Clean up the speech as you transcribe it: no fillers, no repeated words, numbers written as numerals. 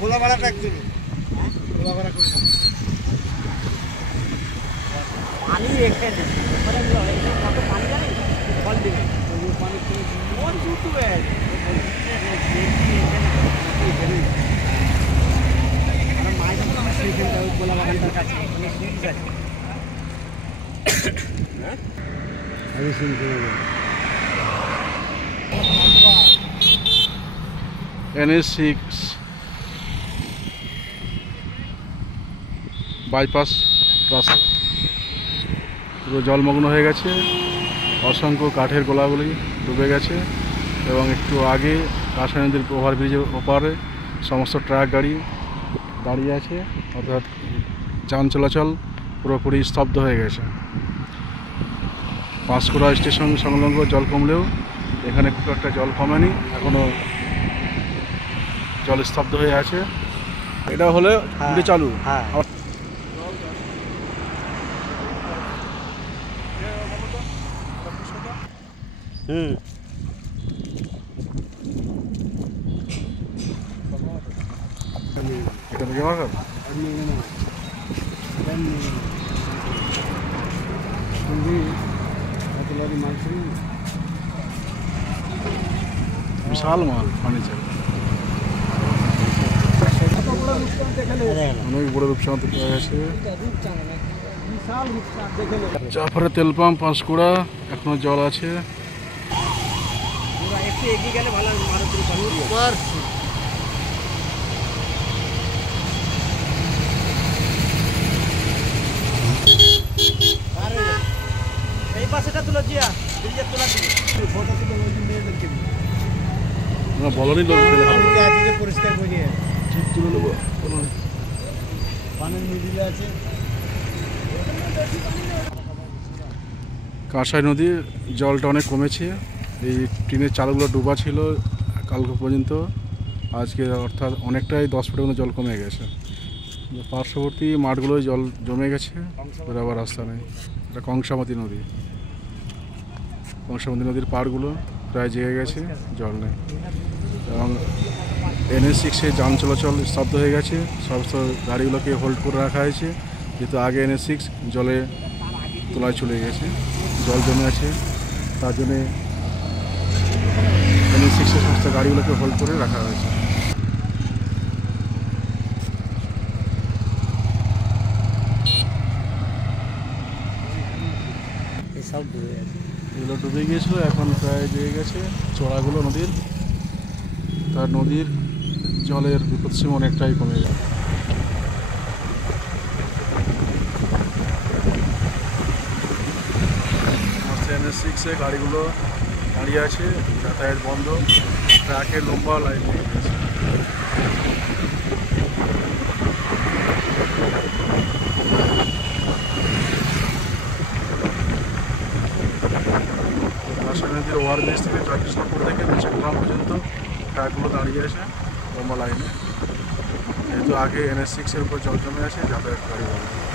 খোলা ভাড়াটা একচুয়ালি খোলা ভাড়া করে পানি এখানে কত পানি জানি ফল দেবে পানি মন জুটবে গোলা বাগানটার কাছে NH6 বাইপাস রাস্তা পুরো জলমগ্ন হয়ে গেছে, অসংখ্য কাঠের গোলাগুলি ডুবে গেছে এবং একটু আগে কাঁসাই নদীর ওভারব্রিজের ওপারে সমস্ত ট্রাক গাড়ি দাঁড়িয়ে আছে, অর্থাৎ যান চলাচল পুরোপুরি স্তব্ধ হয়ে গেছে। পাঁশকুড়া স্টেশন সংলগ্ন জল কমলেও এখানে খুব একটা জল কমেনি, এখনও জল স্তব্ধ হয়ে আছে। এটা হলে চালু বিশাল মাল ফার্নিচার, অনেক বড় রূপচাঁদ হয়ে গেছে। জাফরের তেল পাম্প পাঁশকুড়া এখনো জল আছে। বলনি লোক পরিষ্কার করে ঠিক তুলে নেবো। পানির মিডিলে আছে। কাঁসাই নদীর জলটা অনেক কমেছে, এই টিনের চালগুলো ডুবা ছিল কালকে পর্যন্ত, আজকে অর্থাৎ অনেকটাই 10 ফুটের মতো জল কমে গেছে। পার্শ্ববর্তী মাঠগুলোয় জল জমে গেছে, আবার রাস্তা নেই। এটা কংসাবতী নদী, কংসাবতী নদীর পাড়গুলো প্রায় জেগে গেছে, জল নেই এবং NH6 যান চলাচল স্তব্ধ হয়ে গেছে। সমস্ত গাড়িগুলোকে হোল্ড করে রাখা হয়েছে, যেহেতু আগে NH6 জলে তোলায় চলে গেছে, জল জমে আছে, তার জন্যে NH6 সমস্ত গাড়িগুলোকে হোল্ড করে রাখা হয়েছে। এগুলো ডুবে গিয়েছিল, এখন প্রায় জেগে গেছে চড়াগুলো নদীর, তার নদীর জলের বিপদসীমা অনেকটাই কমে যায়। NH6 গাড়িগুলো দাঁড়িয়ে আছে, যাতায়াত বন্ধ, ট্রাকের লম্বা লাইন হয়ে গেছে। কাঁসাই নদীর ওভারব্রিজ থেকে জয়কৃষ্ণপুর থেকে নিচেগ্রাম পর্যন্ত ট্রাকগুলো দাঁড়িয়ে আছে লম্বা লাইনে, যেহেতু আগে NH6 উপর জল জমে আছে, যাতায়াত গাড়ি বন্ধ।